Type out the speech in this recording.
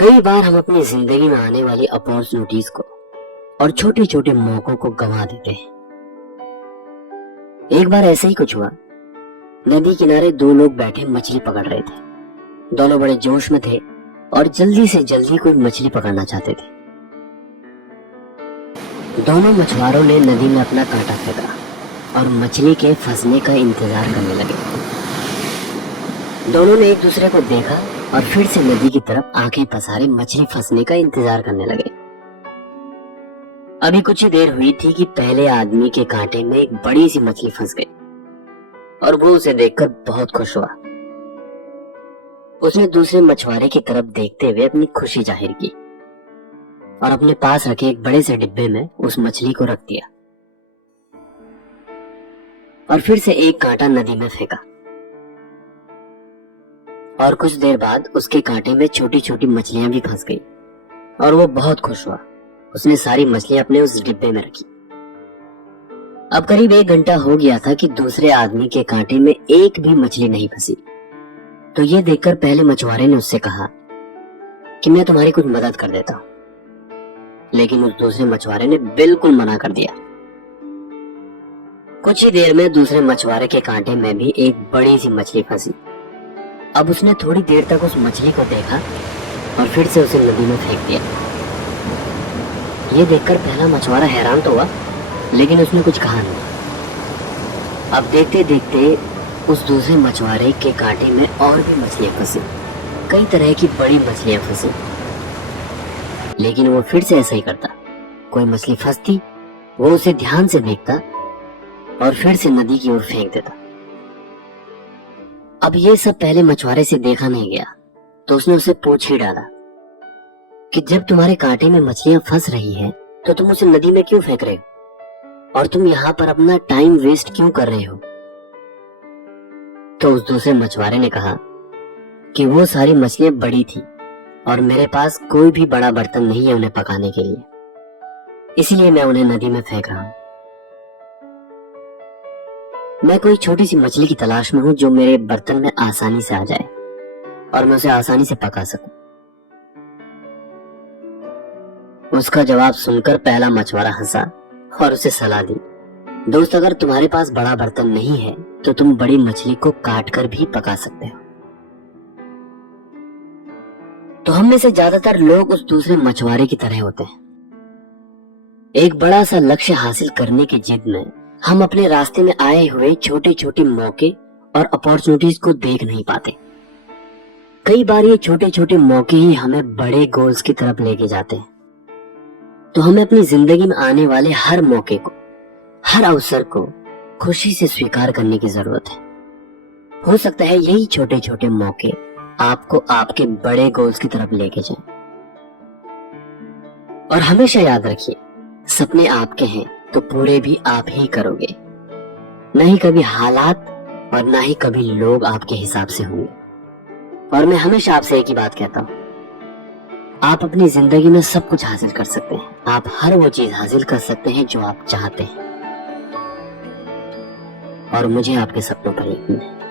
कई बार हम अपनी जिंदगी में आने वाली अपॉर्चुनिटीज को और छोटे छोटे मौकों को गंवा देते हैं। एक बार ऐसे ही कुछ हुआ। नदी किनारे दो लोग बैठे मछली पकड़ रहे थे। दोनों बड़े जोश में थे और जल्दी से जल्दी कोई मछली पकड़ना चाहते थे। दोनों मछुआरों ने नदी में अपना कांटा फेंका और मछली के फंसने का इंतजार करने लगे। दोनों ने एक दूसरे को देखा और फिर से नदी की तरफ आंखें पसारे मछली फंसने का इंतजार करने लगे। अभी कुछ ही देर हुई थी कि पहले आदमी के कांटे में एक बड़ी सी मछली फंस गई और वो उसे देखकर बहुत खुश हुआ। उसने दूसरे मछुआरे की तरफ देखते हुए अपनी खुशी जाहिर की और अपने पास रखे एक बड़े से डिब्बे में उस मछली को रख दिया और फिर से एक कांटा नदी में फेंका। और कुछ देर बाद उसके कांटे में छोटी छोटी मछलियां भी फंस गई और वो बहुत खुश हुआ। उसने सारी मछलियां अपने उस डिब्बे में रखी। अब करीब 1 घंटा हो गया था कि दूसरे आदमी के कांटे में एक भी मछली नहीं फंसी। तो ये देखकर पहले मछुआरे ने उससे कहा कि मैं तुम्हारी कुछ मदद कर देता हूं, लेकिन उस दूसरे मछुआरे ने बिल्कुल मना कर दिया। कुछ ही देर में दूसरे मछुआरे के कांटे में भी एक बड़ी सी मछली फंसी। अब उसने थोड़ी देर तक उस मछली को देखा और फिर से उसे नदी में फेंक दिया। ये देखकर पहला मछुआरा हैरान तो हुआ, लेकिन उसने कुछ कहा नहीं। अब देखते देखते उस दूसरे मछुआरे के कांटे में और भी मछलियां फंसी। कई तरह की बड़ी मछलियां फंसी, लेकिन वो फिर से ऐसा ही करता। कोई मछली फंसती, वो उसे ध्यान से देखता और फिर से नदी की ओर फेंक देता। अब ये सब पहले मछुआरे से देखा नहीं गया, तो उसने उसे पूछ ही डाला कि जब तुम्हारे कांटे में मछलियां फंस रही हैं, तो तुम उसे नदी में क्यों फेंक रहे हो और तुम यहाँ पर अपना टाइम वेस्ट क्यों कर रहे हो। तो उस दूसरे मछुआरे ने कहा कि वो सारी मछलियां बड़ी थी और मेरे पास कोई भी बड़ा बर्तन नहीं है उन्हें पकाने के लिए, इसलिए मैं उन्हें नदी में फेंक रहा हूं। मैं कोई छोटी सी मछली की तलाश में हूं जो मेरे बर्तन में आसानी से आ जाए और मैं उसे आसानी से पका सकूं। उसका जवाब सुनकर पहला मछुआरा हंसा और उसे सलाह दी, दोस्त अगर तुम्हारे पास बड़ा बर्तन नहीं है तो तुम बड़ी मछली को काट कर भी पका सकते हो। तो हम में से ज्यादातर लोग उस दूसरे मछुआरे की तरह होते हैं। एक बड़ा सा लक्ष्य हासिल करने की जिद में हम अपने रास्ते में आए हुए छोटे छोटे मौके और अपॉर्चुनिटीज को देख नहीं पाते। कई बार ये छोटे छोटे मौके ही हमें बड़े गोल्स की तरफ लेके जाते हैं। तो हमें अपनी जिंदगी में आने वाले हर मौके को, हर अवसर को खुशी से स्वीकार करने की जरूरत है। हो सकता है यही छोटे छोटे मौके आपको आपके बड़े गोल्स की तरफ लेके जाएं। और हमेशा याद रखिए, सपने आपके हैं तो पूरे भी आप ही करोगे, नहीं कभी हालात और ना ही कभी लोग आपके हिसाब से होंगे। और मैं हमेशा आपसे एक ही बात कहता हूं, आप अपनी जिंदगी में सब कुछ हासिल कर सकते हैं। आप हर वो चीज हासिल कर सकते हैं जो आप चाहते हैं। और मुझे आपके सपनों पर यकीन है।